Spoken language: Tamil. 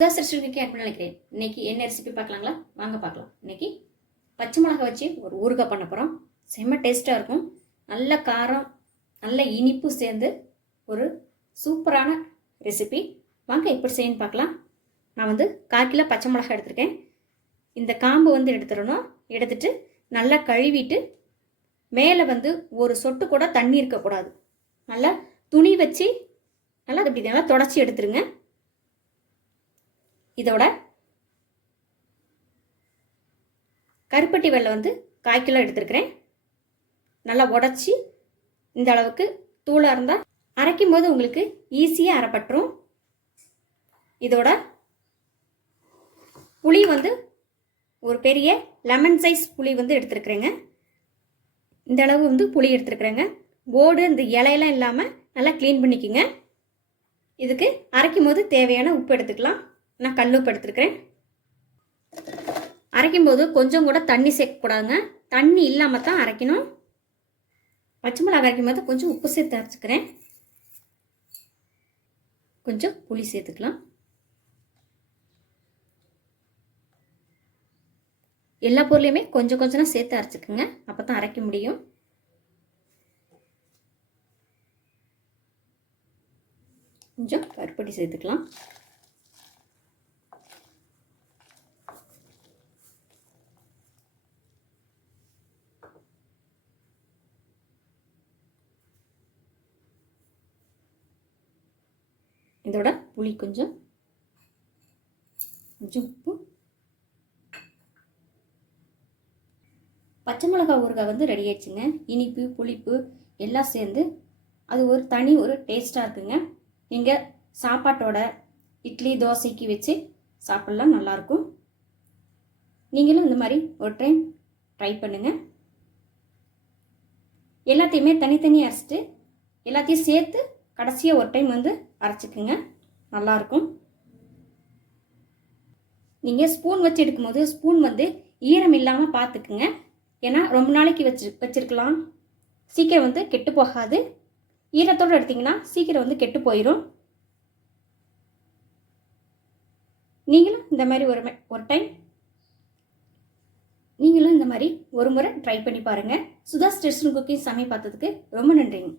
தோசை ரெசிபிக்கு ஆட் பண்ண நினைக்கிறேன். இன்னைக்கு என்ன ரெசிபி பார்க்கலாங்களா? வாங்க பார்க்கலாம். இன்னைக்கு பச்சை மிளகா வச்சு ஒரு ஊறுகாய் பண்ண போகிறோம் செம்ம டேஸ்ட்டாக இருக்கும். நல்ல காரம் நல்ல இனிப்பு சேர்ந்து ஒரு சூப்பரான ரெசிபி வாங்க எப்படி செய்யணும்னு பார்க்கலாம். நான் வந்து கால் கிலோ பச்சை மிளகா எடுத்திருக்கேன். இந்த காம்பு வந்து எடுத்துடணும். எடுத்துட்டு நல்லா கழுவிட்டு மேலே வந்து ஒரு சொட்டு கூட தண்ணி இருக்கக்கூடாது. நல்லா துணி வச்சு நல்லா இப்படி நல்லா தொடச்சி எடுத்துருங்க. இதோட கருப்பட்டி வெள்ளை வந்து கால் கிலோ எடுத்துருக்கிறேன். நல்லா உடச்சி இந்த அளவுக்கு தூளாக இருந்தால் அரைக்கும் போது உங்களுக்கு ஈஸியாக அரைப்பட்டுரும். இதோட புளி வந்து ஒரு பெரிய லெமன் சைஸ் புளி வந்து எடுத்துருக்குறேங்க. இந்த அளவு வந்து புளி எடுத்துருக்குறேங்க. போர்டு இந்த இலையெல்லாம் இல்லாமல் நல்லா க்ளீன் பண்ணிக்கோங்க. இதுக்கு அரைக்கும் போது தேவையான உப்பு எடுத்துக்கலாம். நான் கல் உப்பு எடுத்துருக்கிறேன் அரைக்கும் போது கொஞ்சம் கூட தண்ணி சேர்க்கக்கூடாதுங்க. தண்ணி இல்லாமல் தான் அரைக்கணும். பச்சை மிளகா அரைக்கும் போது கொஞ்சம் உப்பு சேர்த்து அரைச்சிக்கிறேன். கொஞ்சம் புளி சேர்த்துக்கலாம். எல்லா பொருளையுமே கொஞ்சம் கொஞ்சமாக சேர்த்து அரைச்சிக்கோங்க. அப்போ தான் அரைக்க முடியும். கொஞ்சம் கருப்படி சேர்த்துக்கலாம். இதோட புளி கொஞ்சம். கொஞ்சம் உப்பு. பச்சை மிளகாய் ஊறுகாய் வந்து ரெடி ஆயிடுச்சுங்க. இனிப்பு புளிப்பு எல்லாம் சேர்ந்து அது ஒரு தனி ஒரு டேஸ்ட்டாக இருக்குங்க. நீங்கள் சாப்பாட்டோட இட்லி தோசைக்கு வச்சு சாப்பிட்லாம் நல்லாயிருக்கும் நீங்களும் இந்த மாதிரி ஒரு டைம் ட்ரை பண்ணுங்கள் எல்லாத்தையுமே தனித்தனியாக அரைச்சிட்டு எல்லாத்தையும் சேர்த்து கடைசியாக ஒரு டைம் வந்து அரைச்சிக்குங்க. நல்லாயிருக்கும் நீங்கள் ஸ்பூன் வச்சு எடுக்கும்போது ஸ்பூன் வந்து ஈரம் இல்லாமல் பார்த்துக்குங்க ஏன்னா ரொம்ப நாளைக்கு வச்சு வச்சுருக்கலாம். சீக்கிரம் வந்து கெட்டு போகாது. ஈரத்தோடு எடுத்திங்கன்னா சீக்கிரம் வந்து கெட்டு போயிடும் நீங்களும் இந்த மாதிரி ஒரு ஒரு டைம் நீங்களும் இந்த மாதிரி ஒரு முறை ட்ரை பண்ணி பாருங்கள் சுதா ஸ்டெஷன் குக்கிங் சமையல் பார்த்ததுக்கு ரொம்ப நன்றிங்க.